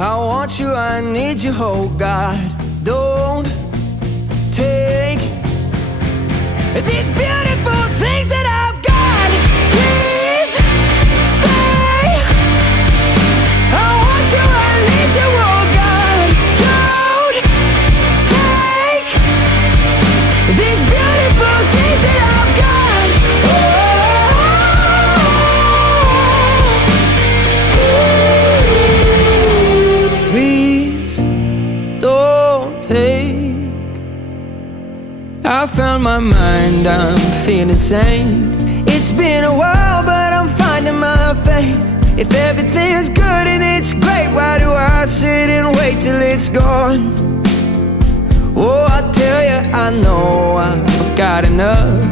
I want you, I need you, oh God. Don't take these beautiful things that I've got. Please stay. I want you, I need you, oh God. Don't take these beautiful things that I've got. Please don't take. I found my mind, I'm feeling sane. It's been a while, but I'm finding my faith. If everything's good and it's great, why do I sit and wait till it's gone? Oh, I tell you, I know I've got enough.